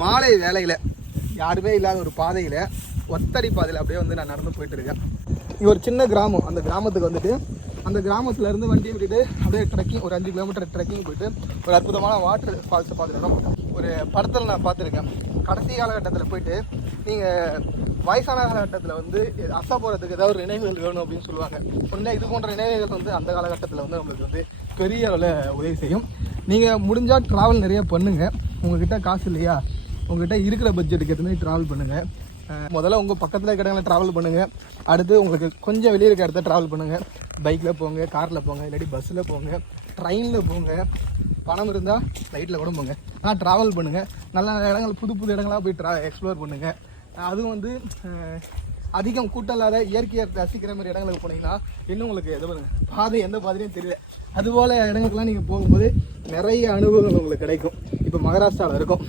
மாலை வேலையில் யாருமே இல்லாத ஒரு பாதையில் ஒத்தடி பாதையில் அப்படியே வந்து நான் நடந்து போயிட்டு இருக்கேன். இங்கே ஒரு சின்ன கிராமம். அந்த கிராமத்துக்கு வந்துட்டு அந்த கிராமத்துலேருந்து வண்டியை விட்டுட்டு அப்படியே ட்ரெக்கிங் ஒரு 5 கிலோமீட்டர் ட்ரெக்கிங் போயிட்டு ஒரு அற்புதமான வாட்டர் ஃபால்ஸை பார்த்துருக்கோம். ஒரு படத்தில் நான் பார்த்துருக்கேன். கடைசி காலகட்டத்தில் போயிட்டு நீங்கள் வயசான காலகட்டத்தில் வந்து அசை போகிறதுக்கு ஏதாவது ஒரு நினைவுகள் வேணும் அப்படின்னு சொல்லுவாங்க. உடனே இது போன்ற நினைவுகள் வந்து அந்த காலகட்டத்தில் வந்து நம்மளுக்கு வந்து பெரிய அளவில் உதவி செய்யும். நீங்கள் முடிஞ்சால் ட்ராவல் நிறைய பண்ணுங்கள். உங்கள்கிட்ட காசு இல்லையா, உங்கள்கிட்ட இருக்கிற பட்ஜெட்டுக்கு ஏற்ற மாதிரி ட்ராவல் பண்ணுங்கள். முதல்ல உங்கள் பக்கத்தில் இருக்கிற இடங்களை ட்ராவல் பண்ணுங்கள். அடுத்து உங்களுக்கு கொஞ்சம் வெளியே இருக்க இடத்த ட்ராவல் பண்ணுங்கள். பைக்கில் போங்க, காரில் போங்க, இல்லாட்டி பஸ்ஸில் போங்க, ட்ரெயினில் போங்க, பணம் இருந்தால் ஃப்ளைட்டில் கூட போங்க. ஆனால் ட்ராவல் பண்ணுங்கள். நல்ல நல்ல இடங்கள், புது புது இடங்களாக போய் எக்ஸ்ப்ளோர் பண்ணுங்கள். அதுவும் வந்து அதிகம் கூட்டம் இல்லாத இயற்கையை ரசிக்கிற மாதிரி இடங்களுக்கு போனீங்கன்னா இன்னும் உங்களுக்கு எது பண்ணுங்க பாதை எந்த பாதையும் தெரியல. அதுபோல் இடங்களுக்கெல்லாம் நீங்கள் போகும்போது நிறைய அனுபவங்கள் உங்களுக்கு கிடைக்கும். இப்போ மகாராஷ்டிராவில் இருக்கும்,